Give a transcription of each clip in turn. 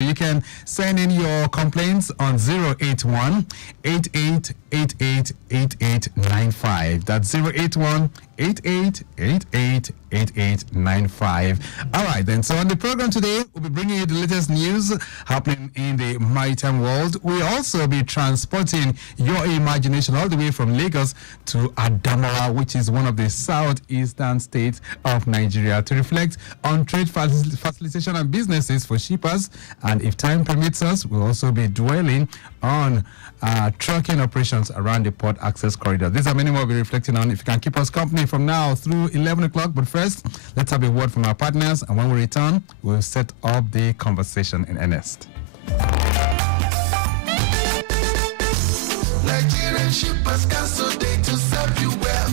You can send in your complaints on 081 88888895. That's 081 88888895. All right, then. So on the program today, we'll be bringing you the latest news happening in the maritime world. We'll also be transporting your imagination all the way from Lagos to Adamawa, which is one of the southeastern states of Nigeria, to reflect on trade facilitation and businesses for shippers. And if time permits us, we'll also be dwelling on trucking operations around the port access corridor. These are many more we'll be reflecting on. If you can keep us company from now through 11 o'clock. But first, let's have a word from our partners. And when we return, we'll set up the conversation in earnest. Nigerian Shippers Council, they to serve you well.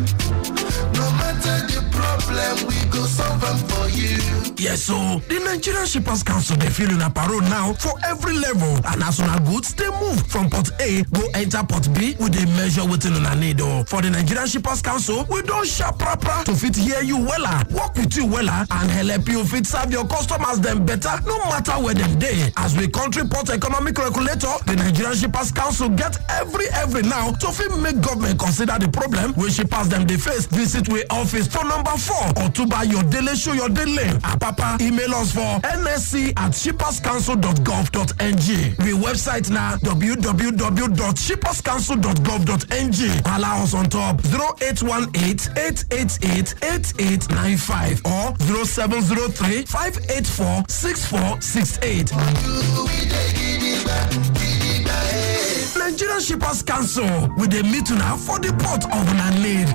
No matter the problem, we go solve them for you. Yes, so the Nigerian Shippers Council, they feeling a parole now for every level. And as soon as goods, they move from port A, go enter port B, with a measure within a need. For the Nigerian Shippers Council, we don't shop proper to fit hear you wella, work with you wella, and help you fit serve your customers them better, no matter where them day. As we country port economic regulator, the Nigerian Shippers Council get every now to fit make government consider the problem when shippers them they face. Visit we office for number 4 or to buy your daily show your daily. Papa, email us for nsc@shipperscouncil.gov.ng. We website now www.shipperscouncil.gov.ng. Allow us on top 0818-888-8895 or 0703-584-6468. Nigerian Shippers Council with a meeting now for the port of Nanid.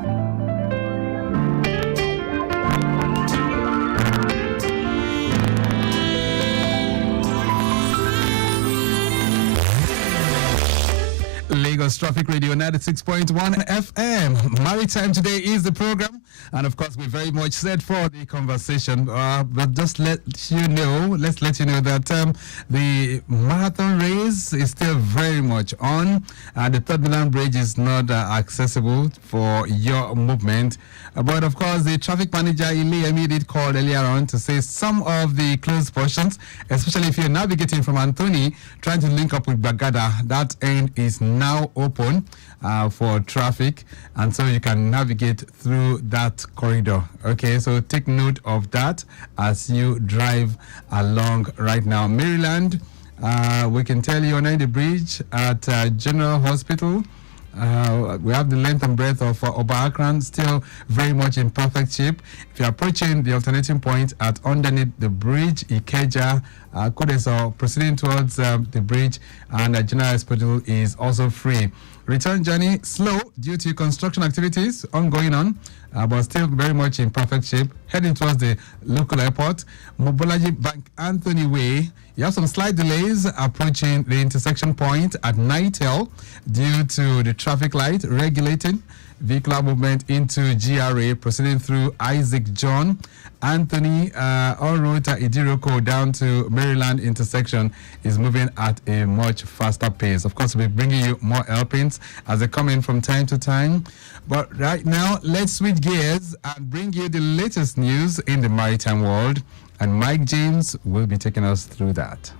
Lagos Traffic Radio 96.1 FM. Maritime Today is the program, and of course we're very much set for the conversation. But just let's let you know that the marathon race is still very much on. The Third Mainland Bridge is not accessible for your movement. But of course, the traffic manager Ileyemi did call earlier on to say some of the closed portions, especially if you're navigating from Anthony, trying to link up with Bagada, that end is now open for traffic, and so you can navigate through that corridor. Okay, so take note of that as you drive along right now. Maryland, we can tell you on the bridge at General Hospital. We have the length and breadth of Oba Akran still very much in perfect shape. If you're approaching the alternating point at underneath the bridge, Ikeja, Kodeso, proceeding towards the bridge, and General Hospital is also free. Return journey slow due to construction activities ongoing on, but still very much in perfect shape. Heading towards the local airport, Mobolaji Bank Anthony Way. You have some slight delays approaching the intersection point at Nightel due to the traffic light regulating vehicular movement into GRA, proceeding through Isaac John Anthony en route Idiroko down to Maryland intersection is moving at a much faster pace. Of course, we'll be bringing you more helpings as they come in from time to time. But right now, let's switch gears and bring you the latest news in the maritime world. And Mike James will be taking us through that.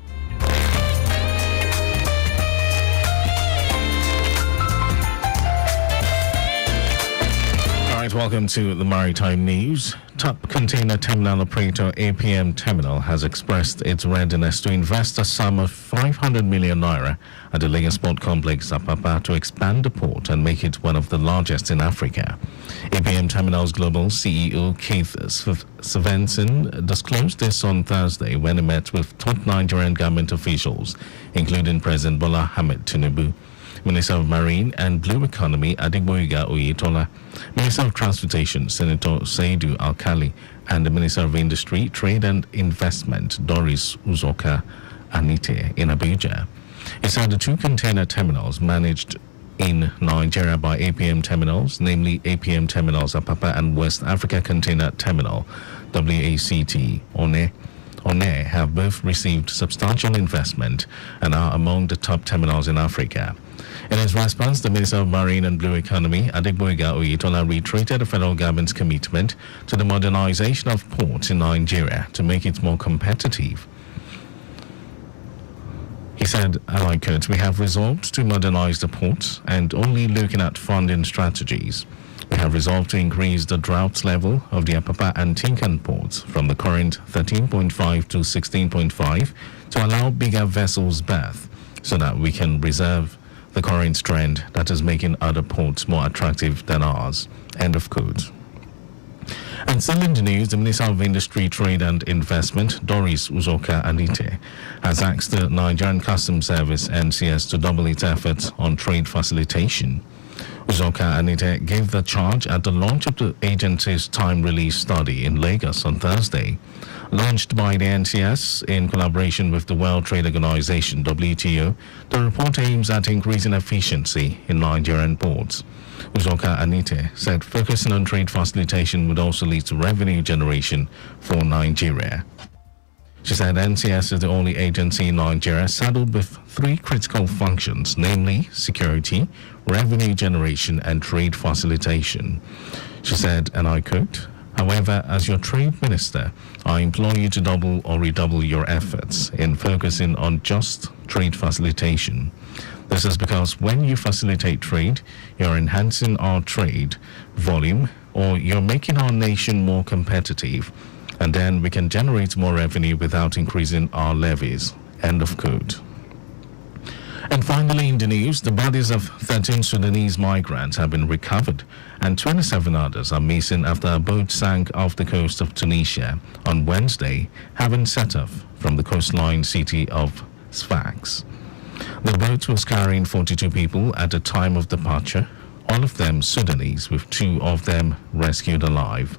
Welcome to the Maritime News. Top container terminal operator APM Terminal has expressed its readiness to invest a sum of 500 million naira at the Lagos Port Complex Apapa to expand the port and make it one of the largest in Africa. APM Terminal's global CEO Keith Svensson disclosed this on Thursday when he met with top Nigerian government officials, including President Bola Ahmed Tinubu, Minister of Marine and Blue Economy Adegboyega Oyetola, Minister of Transportation Senator Saidu Alkali, and the Minister of Industry, Trade and Investment Doris Uzoka Anite in Abuja. He said the two container terminals managed in Nigeria by APM Terminals, namely APM Terminals Apapa and West Africa Container Terminal, WACT, ONE, have both received substantial investment and are among the top terminals in Africa. In his response, the Minister of Marine and Blue Economy, Adegboyega Oyetola, reiterated the federal government's commitment to the modernization of ports in Nigeria to make it more competitive. said, and I quote, "We have resolved to modernize the port and only looking at funding strategies. We have resolved to increase the draft level of the Apapa and Tinkan ports from the current 13.5 to 16.5 to allow bigger vessels berth so that we can reserve the current trend that is making other ports more attractive than ours." End of quote. And still in the news, the Minister of Industry, Trade and Investment, Doris Uzoka Anite, has asked the Nigerian Customs Service, NCS, to double its efforts on trade facilitation. Uzoka Anite gave the charge at the launch of the agency's time release study in Lagos on Thursday. Launched by the NCS in collaboration with the World Trade Organization, WTO, the report aims at increasing efficiency in Nigerian ports. Uzoka Anite said focusing on trade facilitation would also lead to revenue generation for Nigeria. She said NCS is the only agency in Nigeria saddled with three critical functions, namely security, revenue generation, and trade facilitation. She said, and I quote, "However, as your trade minister, I implore you to double or redouble your efforts in focusing on just trade facilitation. This is because when you facilitate trade, you're enhancing our trade volume or you're making our nation more competitive, and then we can generate more revenue without increasing our levies." End of quote. And finally in the news, the bodies of 13 Sudanese migrants have been recovered and 27 others are missing after a boat sank off the coast of Tunisia on Wednesday, having set off from the coastline city of Sfax. The boat was carrying 42 people at the time of departure, all of them Sudanese, with 2 of them rescued alive.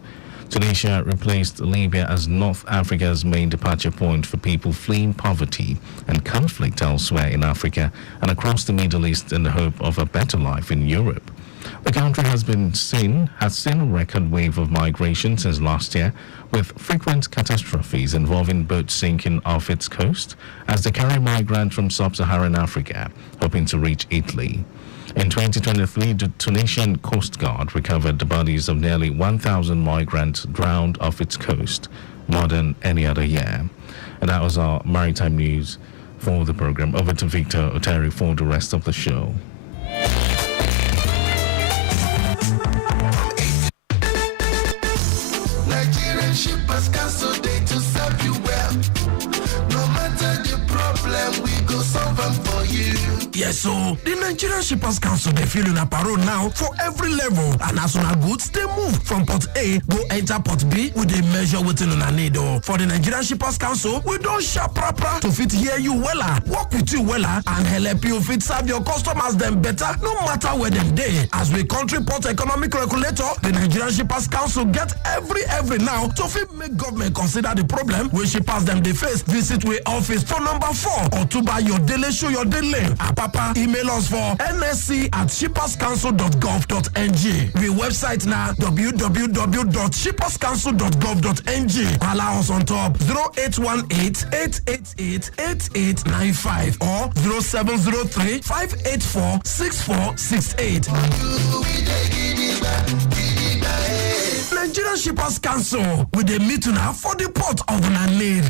Tunisia replaced Libya as North Africa's main departure point for people fleeing poverty and conflict elsewhere in Africa and across the Middle East in the hope of a better life in Europe. The country has seen a record wave of migration since last year, with frequent catastrophes involving boats sinking off its coast as they carry migrants from sub-Saharan Africa, hoping to reach Italy. In 2023, the Tunisian Coast Guard recovered the bodies of nearly 1,000 migrants drowned off its coast, more than any other year. And that was our maritime news for the program. Over to Victor Oteri for the rest of the show. Nigerian shippers cancel day to serve you well. No matter the problem, we go solve them for you. Yes, so the Nigerian Shippers Council they feel in a parole now for every level, and as on goods they move from port A go enter port B with a measure within on a need. For the Nigerian Shippers Council, we don't sharp proper to fit hear you wella, work with you wella, and help you fit serve your customers them better, no matter where them day. As we country port economic regulator, the Nigerian Shippers Council get every now to fit make government consider the problem when shippers them they face. Visit we office for number 4 or to buy your daily show your daily. Papa, email us for nsc@shipperscouncil.gov.ng. We website now www.shipperscouncil.gov.ng. Allow us on top 0818-888-8895 or 0703-584-6468. Nigerian Shippers Council with a meeting now for the port of Nanir.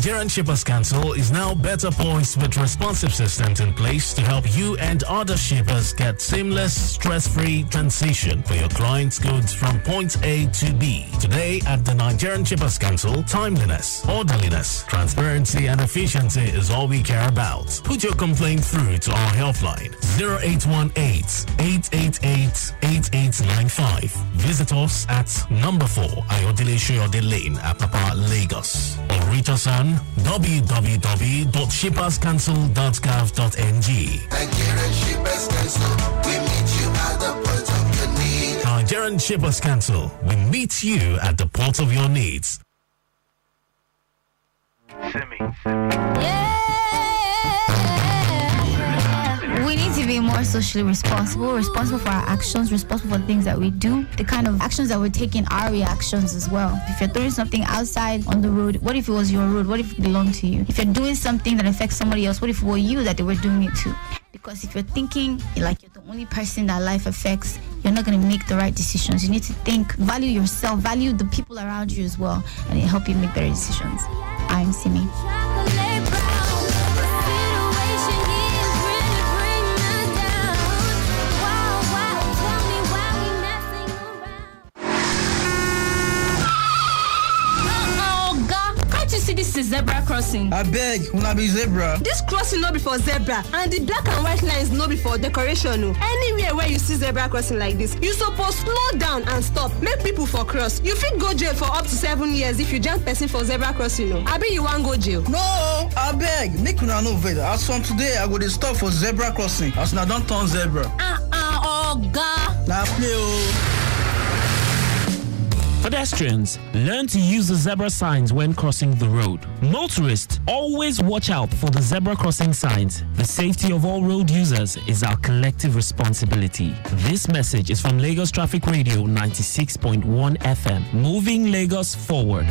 Nigerian Shippers Council is now better poised with responsive systems in place to help you and other shippers get seamless, stress-free transition for your clients' goods from point A to B. Today at the Nigerian Shippers Council, timeliness, orderliness, transparency and efficiency is all we care about. Put your complaint through to our helpline 0818-888-8895. Visit us at number 4 Ayodele Shoyode Lane, Apapa, Lagos. Or reach us on www.shipperscouncil.gov.ng. Nigerian Shippers Council, we meet you at the point of your need. Nigerian Shippers Council, we meet you at the port of your needs. We need to be more socially responsible for our actions, responsible for the things that we do, the kind of actions that we're taking, our reactions as well. If you're throwing something outside on the road, what if it was your road? What if it belonged to you? If you're doing something that affects somebody else, what if it were you that they were doing it to? Because if you're thinking like you're the only person that life affects, you're not going to make the right decisions. You need to think, value yourself, value the people around you as well, and it help you make better decisions. I'm Simi. This is zebra crossing. I beg, una be zebra. This crossing no be for zebra, and the black and white lines no be for decoration. No. Anywhere where you see zebra crossing like this, you suppose slow down and stop. Make people for cross. You fit go jail for up to 7 years if you jump person for zebra crossing. No. Abi you want go jail? No, I beg, make una no vex. As from today, I go dey stop for zebra crossing. As una don turn zebra. Oga. Na play o. Pedestrians, learn to use the zebra signs when crossing the road. Motorists, always watch out for the zebra crossing signs. The safety of all road users is our collective responsibility. This message is from Lagos Traffic Radio 96.1 FM, moving Lagos forward.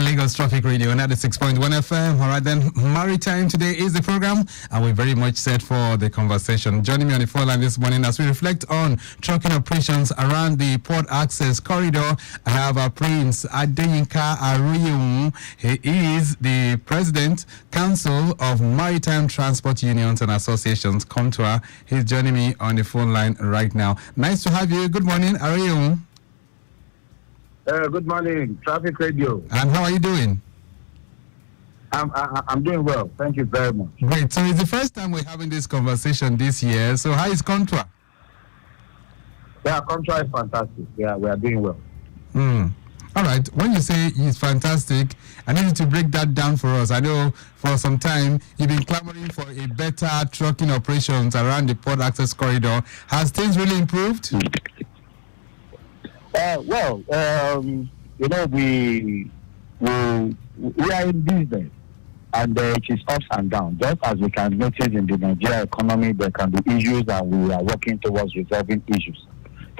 Lagos Traffic Radio 96.1 FM. All right, then, Maritime Today is the program, and we're very much set for the conversation. Joining me on the phone line this morning as we reflect on trucking operations around the port access corridor, I have Prince Adeyinka Aruyun. He is the President, Council of Maritime Transport Unions and Associations, COMTUA. He's joining me on the phone line right now. Nice to have you. Good morning, Aruyun. Good morning, Traffic Radio. And how are you doing? I'm doing well. Thank you very much. Great. So it's the first time we're having this conversation this year. So how is COMTUA? Yeah, COMTUA is fantastic. Yeah, we are doing well. All right. When you say it's fantastic, I need you to break that down for us. I know for some time you've been clamoring for a better trucking operations around the port access corridor. Has things really improved? You know, we are in business, and it is ups and downs. Just as we can notice in the Nigerian economy, there can be issues, and we are working towards resolving issues.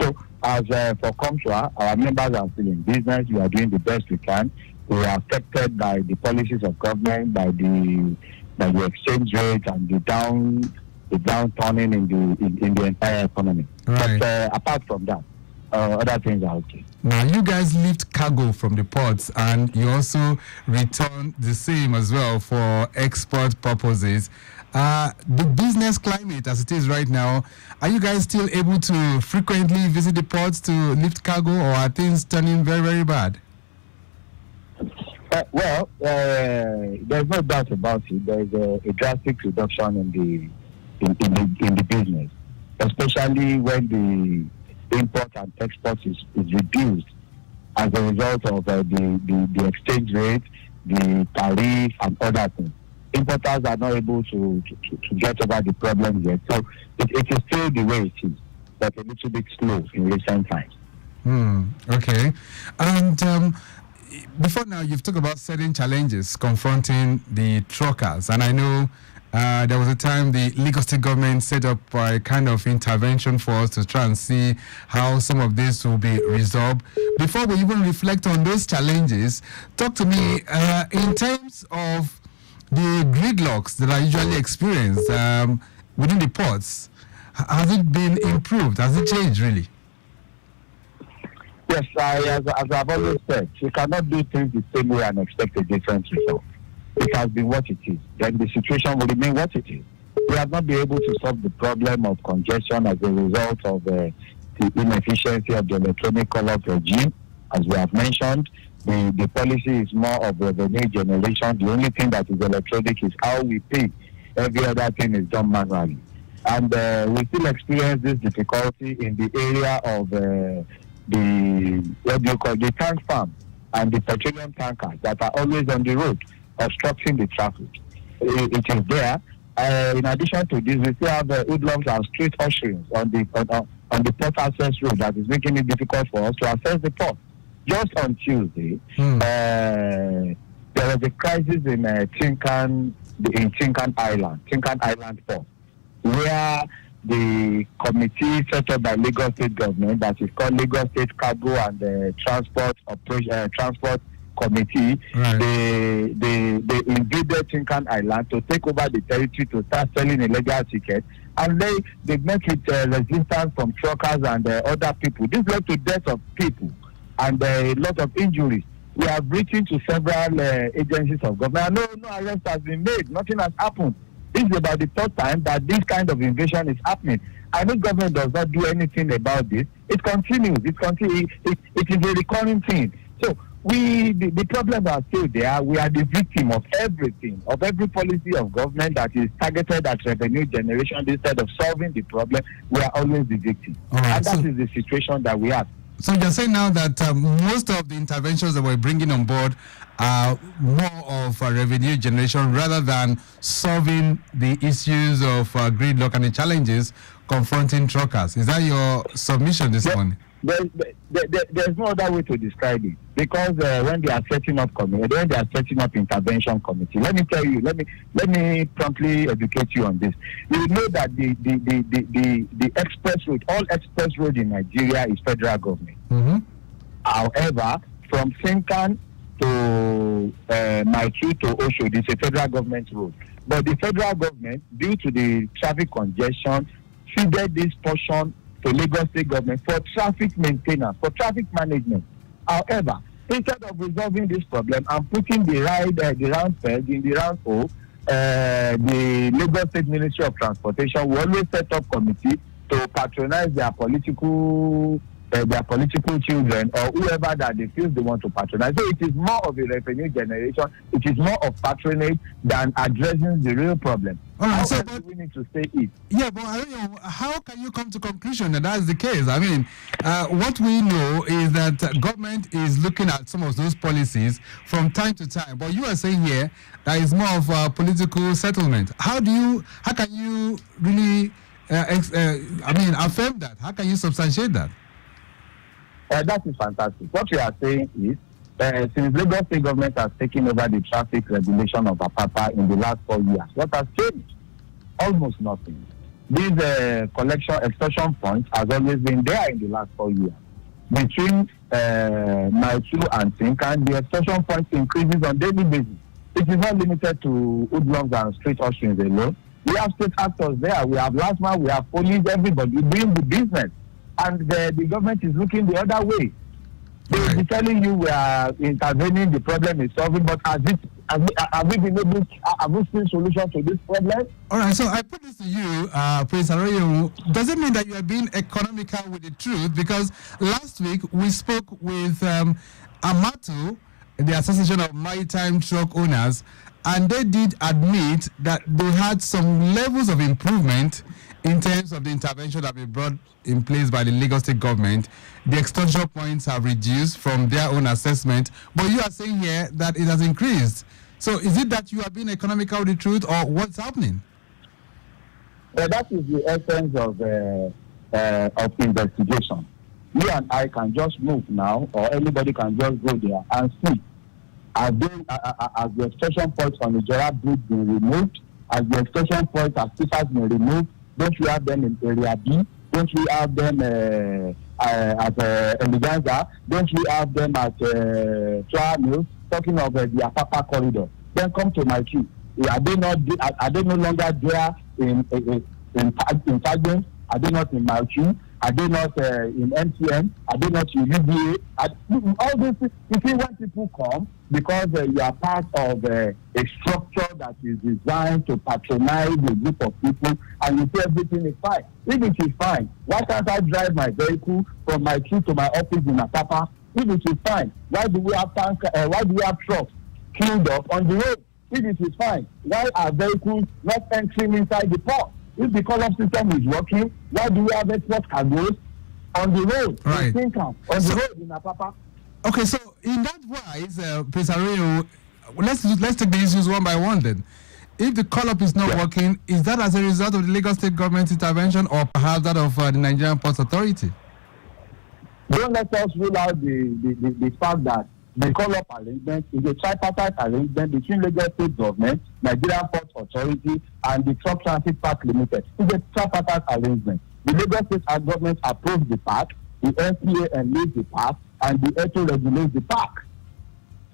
So, as for COMTUA, our members are still in business. We are doing the best we can. We are affected by the policies of government, by the exchange rate, and the downturning in the entire economy. Right. But apart from that, other things are okay. Now, you guys lift cargo from the ports, and you also return the same as well for export purposes. The business climate as it is right now, are you guys still able to frequently visit the ports to lift cargo, or are things turning very, very bad? There's no doubt about it. There's a drastic reduction in the business, especially when the import and export is reduced as a result of the exchange rate, the tariff, and other things. Importers are not able to get over the problem yet. So it is still the way it is, but a little bit slow in recent times. Okay. And before now, you've talked about certain challenges confronting the truckers, and I know There was a time the Lagos State government set up a kind of intervention for us to try and see how some of this will be resolved. Before we even reflect on those challenges, talk to me in terms of the gridlocks that are usually experienced within the ports. Has it been improved? Has it changed really? Yes, as I've always said, you cannot do things the same way and expect a different result. It has been what it is. Then the situation will remain what it is. We have not been able to solve the problem of congestion as a result of the inefficiency of the electronic call-off regime. As we have mentioned, the policy is more of revenue generation. The only thing that is electronic is how we pay. Every other thing is done manually. And we still experience this difficulty in the area of the tank farm and the petroleum tankers that are always on the road, obstructing the traffic. It is there. In addition to this, we still have hoodlums and street usherings on the port access road that is making it difficult for us to access the port. Just on Tuesday, there was a crisis in Tinkan Island port, where the committee set up by Lagos State government, that is called Lagos State Cargo and Transport Committee, right. they invaded Tinkan Island to take over the territory to start selling illegal tickets, and they met with resistance from truckers and other people. This led to death of people and a lot of injuries. We have written to several agencies of government. No arrest has been made. Nothing has happened. This is about the third time that this kind of invasion is happening. I know government does not do anything about this. It continues. It is a recurring thing. So the problems are still there. We are the victim of everything, of every policy of government that is targeted at revenue generation instead of solving the problem. We are always the victim. Right, and that is the situation that we have. So you're saying now that most of the interventions that we're bringing on board are more of a revenue generation rather than solving the issues of gridlock and the challenges confronting truckers. Is that your submission this morning? There's no other way to describe it, because when they are setting up intervention committee, let me tell you, let me promptly educate you on this. You know that the express road, all express road in Nigeria is federal government. Mm-hmm. However, from Sinkan to Maitu to Osho, this is a federal government road. But the federal government, due to the traffic congestion, feeded this portion to Lagos State government for traffic maintenance, for traffic management. However, instead of resolving this problem and putting the round peg in the round hole, the Lagos State Ministry of Transportation will always set up committee to patronize their political children or whoever that they feel they want to patronize. So it is more of a revenue generation. It is more of patronage than addressing the real problem. All right, so we need to say it. Yeah, but I don't know, how can you come to conclusion that that's the case? I mean, what we know is that government is looking at some of those policies from time to time. But you are saying here that it's more of a political settlement. How can you really, affirm that? How can you substantiate that? That is fantastic. What we are saying is, since Lagos State government has taken over the traffic regulation of Apapa in the last 4 years, what has changed? Almost nothing. These extortion points has always been there in the last 4 years. Between Maitu and Tinkan, the extortion points increases on daily basis. It is not limited to hoodlums and street usherings alone. We have state actors there. We have last man. We have police. Everybody doing the business. And the government is looking the other way. They will be telling you we are intervening, the problem is solving, but have we been able have we seen solution to this problem? All right, so I put this to you, Prince Aroyo. Does it mean that you are being economical with the truth? Because last week we spoke with Amatu, the Association of Maritime Truck Owners, and they did admit that they had some levels of improvement in terms of the intervention that we brought in place by the Lagos State government. The extortion points have reduced from their own assessment, but you are saying here that it has increased. So is it that you are being economical with the truth, or what's happening? That is the essence of investigation. You and I can just move now, or anybody can just go there and see. Has the extortion points on the Jora Bridge been removed? as the extension point as teachers may remove? Don't we have them in area B? Don't we have them at Eleganza? Don't we have them at Flower Mills? Talking of the Apapa corridor. Then come to my queue. Are they no longer there in Fagben? Are they not in my queue? Are they not in MTN? Are they not in UBA? All these things. You see, when people come, because you are part of a structure that is designed to patronize a group of people, and you say everything is fine. If it is fine, why can't I drive my vehicle from my queue to my office in Apapa? If it is fine, why do we have trucks queued up on the road? If it is fine, why are vehicles not entering inside the port? If the call-up system is working, why do we have export cargoes on the road? Right. On the road in Apapa? Okay, so in that wise, Prince Areo, let's take the issues one by one then. If the call-up is not working, is that as a result of the Lagos State government intervention or perhaps that of the Nigerian Ports Authority? Don't let us rule out the fact that the call-up arrangement is a tripartite arrangement between Lagos State government, Nigerian Ports Authority, and the Truck Transit Park Limited. It's a tripartite arrangement. The Lagos State government approved the park, the NPA enlisted the park, and the ETO regulates the park.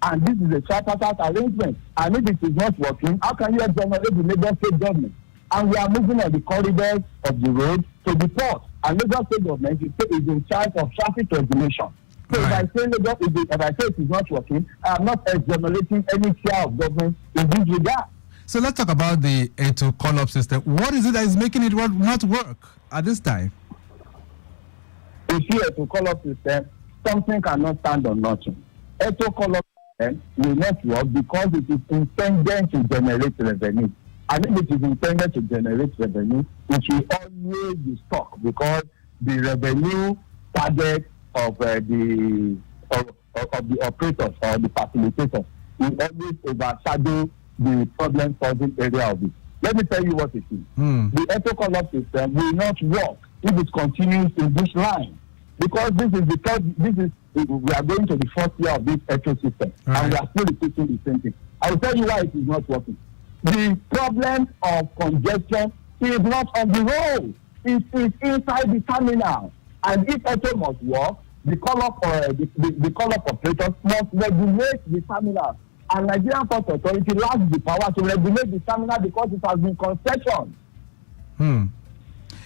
And this is a tripartite arrangement. And if it is not working, how can you exonerate the Lagos State government? And we are moving on the corridors of the road to the port. And Lagos State government is in charge of traffic regulation. So right. if I say it is not working, I am not exonerating any share of government in this regard. So let's talk about the ETO call-up system. What is it that is making it not work at this time? You see, ETO call-up system, something cannot stand on nothing. ETO call-up system will not work because it is intended to generate revenue. And if it is intended to generate revenue, it will always be stuck because the revenue target of the operators or the facilitators will always overshadow the problem-solving area of it. Let me tell you what it is. The ETO call-up system will not work if it continues in this line, because we are going to the fourth year of this ETO system, and we are still repeating the same thing. I will tell you why it is not working. The problem of congestion is not on the road; it is inside the terminal. And if ETO must work, the call-up operators must regulate the terminal. And Nigerian Ports Authority lacks the power to regulate the terminal because it has been concessioned.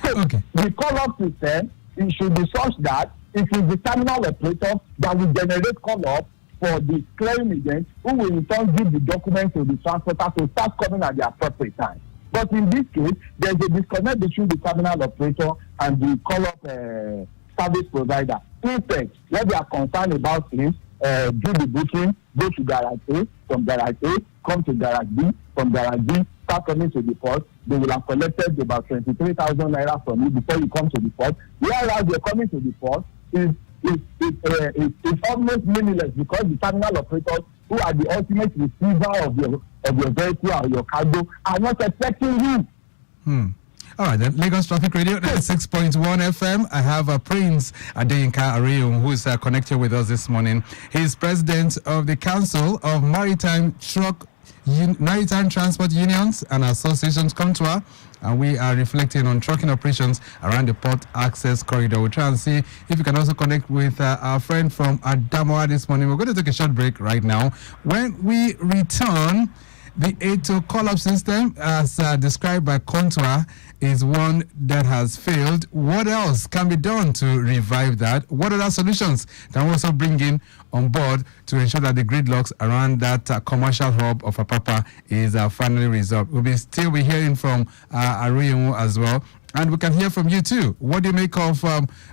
So the call-up system, it should be such that it is the terminal operator that will generate call-up for the claim agent, who will in turn give the document to the transporter to start coming at the appropriate time. But in this case, there is a disconnect between the terminal operator and the call-up service provider. Instead, what they are concerned about is do the booking, go to garage A, from garage A, come to garage B, from garage B, start coming to the port. They will have collected about 23,000 naira from you before you come to the port. Whereas you're coming to the port is almost meaningless because the terminal operators, who are the ultimate receiver of your vehicle or your cargo, are not expecting you. All right, then. Lagos Traffic Radio, 96.1 FM. I have Prince Adeyinka Ariyun, who is connected with us this morning. He is president of the Council of Maritime Transport Unions and Associations, CONTUA, and we are reflecting on trucking operations around the port access corridor. We'll try and see if we can also connect with our friend from Adamoa this morning. We're going to take a short break right now. When we return, the ETO call-up system, as described by CONTUA, is one that has failed. What else can be done to revive that? What other solutions can we also bring in on board to ensure that the gridlocks around that commercial hub of Apapa is finally resolved? We'll still be hearing from Ariyun as well. And we can hear from you too. What do you make of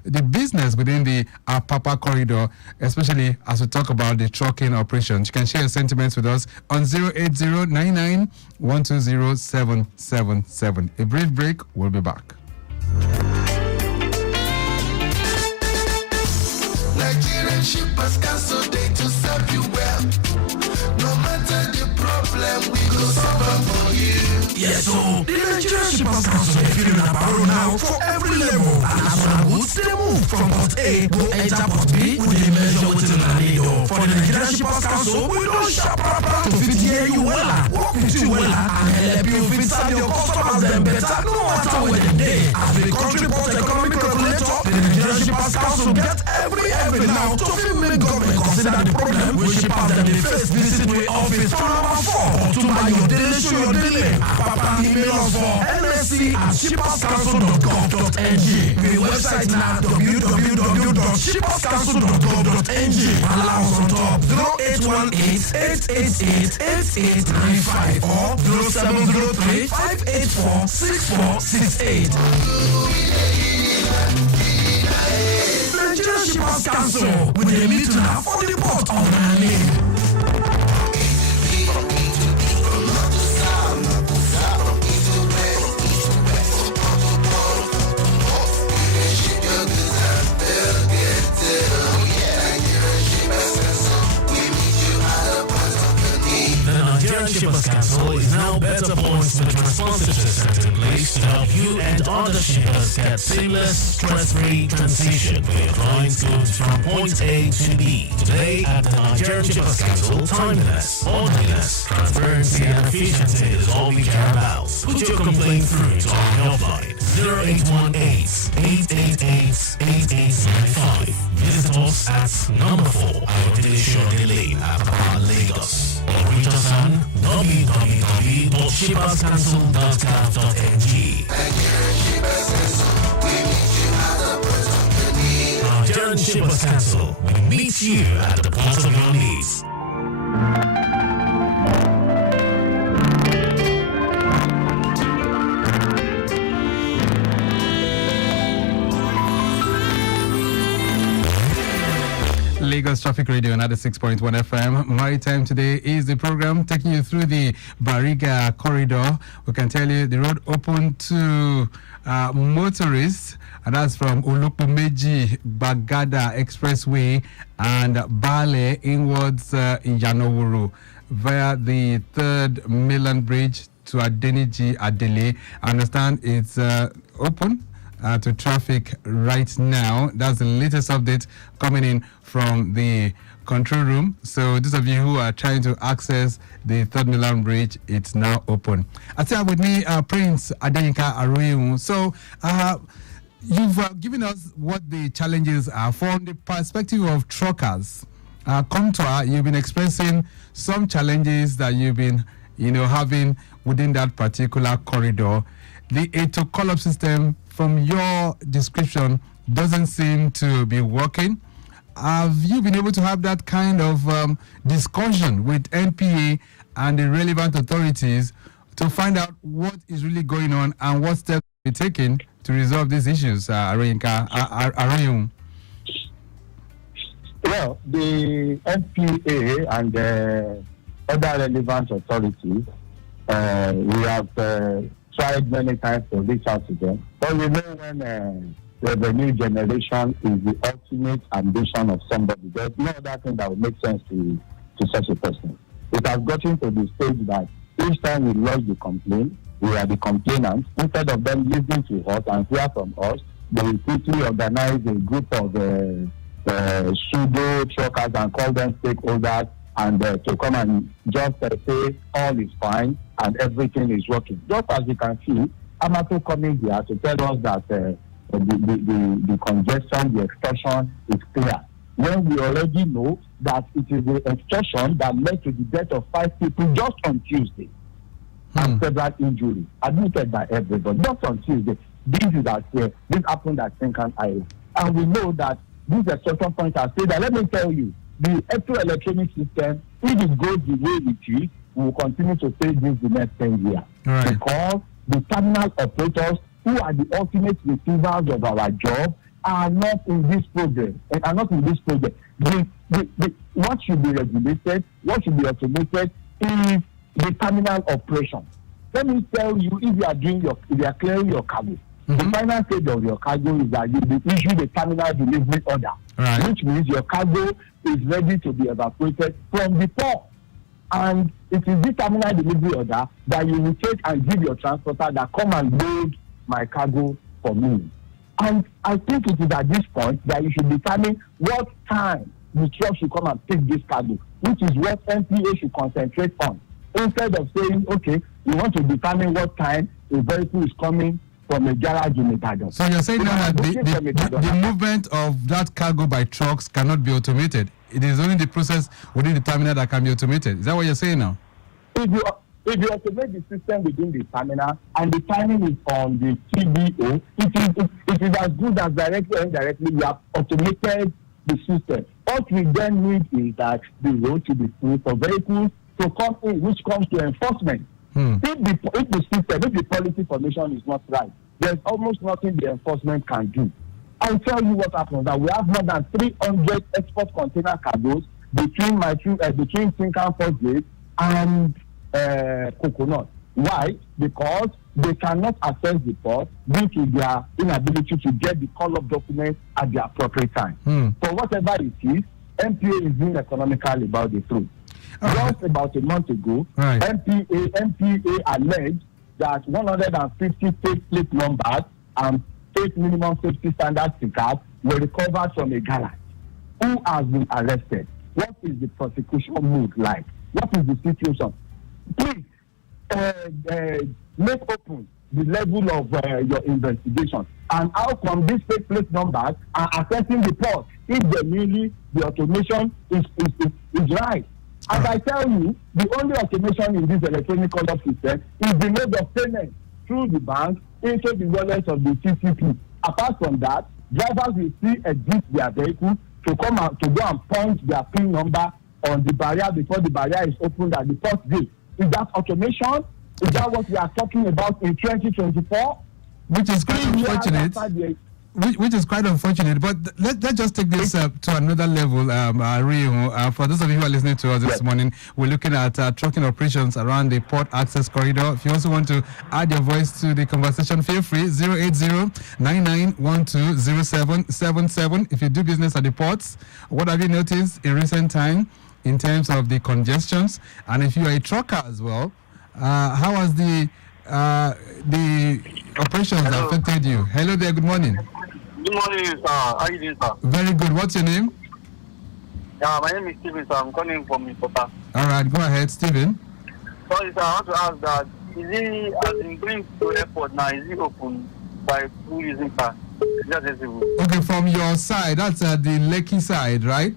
the business within the Apapa corridor, especially as we talk about the trucking operations? You can share your sentiments with us on 08099120777. A brief break, we'll be back. Nigerian shippers cancel day to serve you well. No matter the problem, we go solve for you. Yes, so the Nigerian Shippers Council is feeling a barrel now for every level. And as soon as goods they move from port A go enter port B, we dey measure wetin una need. For the Nigerian Shippers Council, we don't shop to fit hear you well, work with you well, and help you fit serve your customers them better no matter where they dey. As the country port economic regulator, the Nigerian Shippers Council get every now to fit make government consider the problem wey shippers dem dey face. Visit we office for number 4 or to buy your daily show your daily. Papa email us for nsc@shipperscouncil.gov.ng. The website now www.shipperscouncil.gov.ng. Allow us on top 0818-888-8895 or 0703-584-6468. Nigerian Shippers Council with the meeting for the port of Nani. Nigerian Shippers Council is now better points with responsive systems in place to help you and other shippers get seamless, stress-free transition for your clients' goods from point A to B. Today at the Nigerian Shippers Council, timeliness, orderliness, transparency and efficiency is all we care about. Put your complaint through to our helpline 0818-888-8895. Visit us at number 4 Ayodele Lane at Lagos. Or reach us on www.shipperscouncil.gov.ng. Nigerian Shippers Council will meet you at the point of your needs. Lagos Traffic Radio, another 6.1 FM. Maritime Today is the program taking you through the Bariga corridor. We can tell you the road open to motorists, and that's from Olukumeji Bagada Expressway and Bale inwards Ijanowuru via the 3rd Mainland Bridge to Adeniji Adele. I understand it's open to traffic right now. That's the latest update coming in from the control room. So those of you who are trying to access the 3rd Mainland Bridge, it's now open. I still have with me Prince Adeyinka Aroyun. So you've given us what the challenges are from the perspective of truckers. You've been expressing some challenges that you've been having within that particular corridor. The ATO system, from your description, doesn't seem to be working. Have you been able to have that kind of discussion with NPA and the relevant authorities to find out what is really going on and what steps will be taken to resolve these issues, Aroyun? Well, the NPA and the other relevant authorities, we have tried many times to reach out to them. But when the new generation is the ultimate ambition of somebody, there's no other thing that would make sense to such a person. It has gotten to the stage that each time we lodge the complaint, we are the complainants. Instead of them listening to us and hear from us, they will quickly organize a group of pseudo truckers and call them stakeholders and to come and just say all is fine and everything is working. Just as you can see, Amato coming here to tell us that the congestion, the extortion is clear. When we already know that it is the extortion that led to the death of 5 people just on Tuesday and several injuries admitted by everybody. Just on Tuesday, this happened at Sinkan Island. And we know that these extortion points are said that, let me tell you, the electronic system, if it goes the way it is, we will continue to face this the next 10 years. Right. Because the terminal operators, who are the ultimate receivers of our job, are not in this project. What should be regulated, what should be automated is the terminal operation. Let me tell you, if you are clearing your cargo, the final stage of your cargo is that you issue the terminal delivery order, which means your cargo is ready to be evacuated from the port. And it is this terminal delivery order that you will take and give your transporter that come and load my cargo for me. And I think it is at this point that you should determine what time the truck should come and pick this cargo, which is what NPA should concentrate on. instead of saying, okay, we want to determine what time a vehicle is coming from a garage in Ibadan. So you're saying now that the movement of that cargo by trucks cannot be automated. It is only the process within the terminal that can be automated. Is that what you're saying now? If you automate the system within the terminal and the timing is on the CBO, it is as good as directly or indirectly you have automated the system. What we then need is that the road to be free for vehicles to come in, which comes to enforcement. If the system, if the policy formation is not right, there's almost nothing the enforcement can do. I'll tell you what happens. That we have more than 300 export container cargoes between Tinkan First Gate and Coconut. Why? Because they cannot access the port due to their inability to get the call-up documents at the appropriate time. For whatever it is, MPA is being economical about the truth. Just about a month ago, MPA alleged that 150 fake plate numbers and fake minimum safety standard stickers were recovered from a garage. Who has been arrested? What is the prosecution mood like? What is the situation? Please make open the level of your investigation. And how come these fake plate numbers are accessing the port if genuinely the automation is right? As I tell you, the only automation in this electronic call-up system is the mode of payment through the bank into the wallet of the CCP. Apart from that, drivers will still exit their vehicle to come out to go and punch their PIN number on the barrier before the barrier is opened at the port gate. Is that automation? Is that what we are talking about in 2024? Which is quite unfortunate. Which is quite unfortunate, but let's just take this to another level. Rio, for those of you who are listening to us this morning, we're looking at trucking operations around the port access corridor. If you also want to add your voice to the conversation, feel free, 080-9912-0777. If you do business at the ports, what have you noticed in recent time in terms of the congestions? And if you are a trucker as well, how has the operations affected you? Hello there, good morning. Good morning, sir. How are you doing, sir? Very good. What's your name? My name is Steven, sir. I'm calling from Minnesota. All right, go ahead, Steven. Sorry, sir. I want to ask that, is he, as in going to the airport now, is it open by who using car? Okay, from your side, that's the Lekki side, right?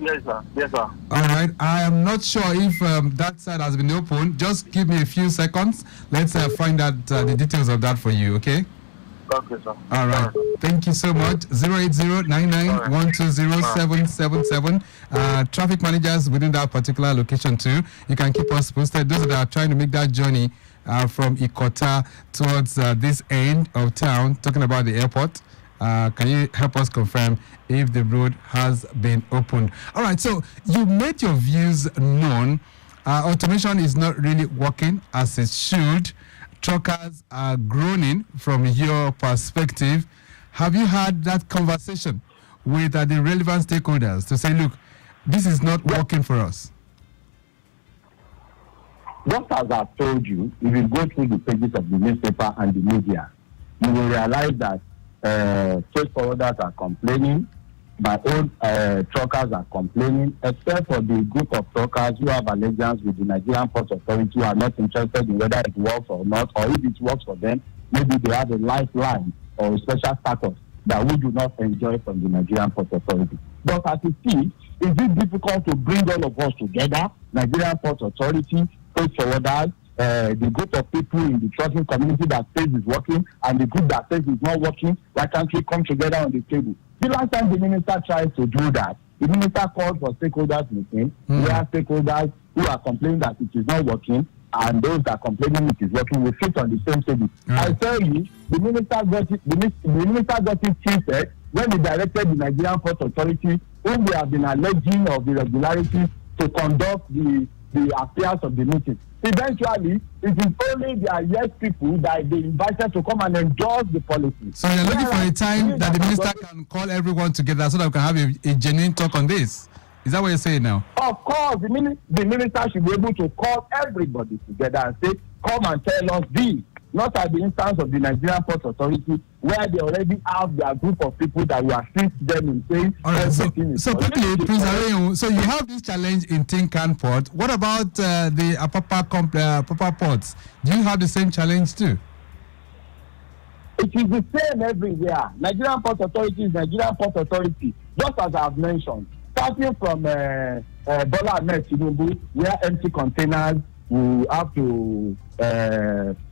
Yes, sir. Yes, sir. All right. I am not sure if that side has been opened. Just give me a few seconds. Let's find out the details of that for you, okay? Okay, sir. All right. Thank you so much. 080-99-120-777. Traffic managers within that particular location too. You can keep us posted. Those that are trying to make that journey from Ikota towards this end of town, talking about the airport, can you help us confirm if the road has been opened? All right, so you made your views known. Automation is not really working as it should. Truckers are groaning from your perspective. Have you had that conversation with the relevant stakeholders to say, look, this is not working for us? Just as I've told you, if you go through the pages of the newspaper and the media, you will realize that freight forwarders are complaining, my own truckers are complaining, except for the group of truckers who have allegiance with the Nigerian Port Authority who are not interested in whether it works or not, or if it works for them, maybe they have a lifeline or a special status that we do not enjoy from the Nigerian Port Authority. But as it is it difficult to bring all of us together, Nigerian Port Authority, freight forwarders, the group of people in the trucking community that says is working and the group that says is not working? Why can't we come together on the table? The last time the minister tried to do that, the minister called for stakeholders meeting, where stakeholders who are complaining that it is not working and those that are complaining it is working will sit on the same table. I tell you, the minister got it tilted when he directed the Nigerian Port Authority, whom we have been alleging of irregularities, to conduct the affairs of the meeting. Eventually, it is only their yes people that they invited to come and endorse the policy. So you're looking for a time that the minister can call everyone together so that we can have a genuine talk on this. Is that what you're saying now? Of course, the minister should be able to call everybody together and say, come and tell us this. not at the instance of the Nigerian Port Authority, where they already have their group of people that will assist them in saying. All right, so quickly, Prince Areyo, so you have this challenge in Tinkan Port. What about the Apapa ports? Do you have the same challenge too? It is the same everywhere. Nigerian Port Authority is Nigerian Port Authority, just as I have mentioned. Starting from Bola Ahmed Tinubu, where empty containers will have to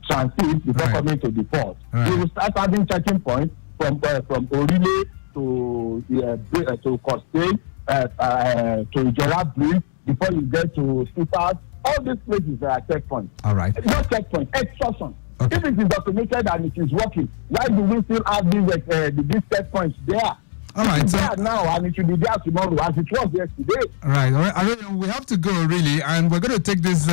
transit before coming to the port. Right. We will start having checking points from Orile to Coste, to Gerard Bridge, before you get to Sifas. All these places are checkpoints. All right. Not checkpoints, extortion. Okay. If it is documented and it is working, why do we still have these checkpoints there? All right. It's So there now, and it should be there tomorrow, as it was yesterday. all right. We have to go really, and we're going to take this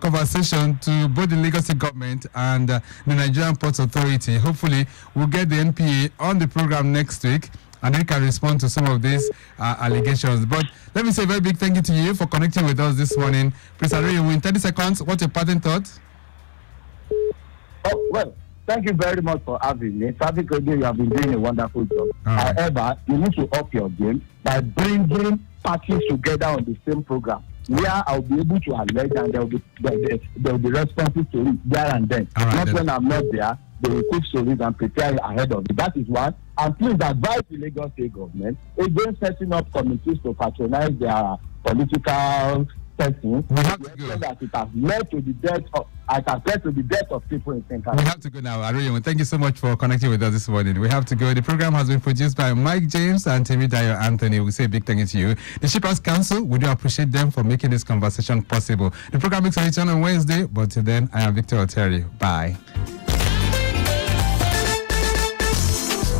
conversation to both the Lagos State government and the Nigerian Ports Authority. Hopefully, we'll get the NPA on the program next week, and they can respond to some of these allegations. But let me say a very big thank you to you for connecting with us this morning. Prince Areyo, in 30 seconds, what's your parting thought? Oh, well, thank you very much for having me. Traffic Radio, you have been doing a wonderful job. Right. However, you need to up your game by bringing parties together on the same program, where I'll be able to allege and there will be responses to it there and then. All right, not then. when I'm not there. They will cook stories and prepare ahead of it. That is one. And please advise the Lagos State government against setting up committees to patronize their political person. We have to go. That it has led to the death of people in Tinkan. We have to go now. Areyo, thank you so much for connecting with us this morning. We have to go. The program has been produced by Mike James and Temidayo Anthony. We say a big thank you to you. The Shippers Council, we do appreciate them for making this conversation possible. The program makes a return on Wednesday, but till then, I am Victor Oteri. Bye.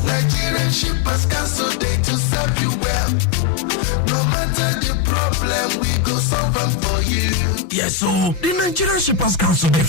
Nigerian Shippers Council Day to serve you well. No matter the problem, we go solve them for you. Yes, so the Nigerian Shippers Council, they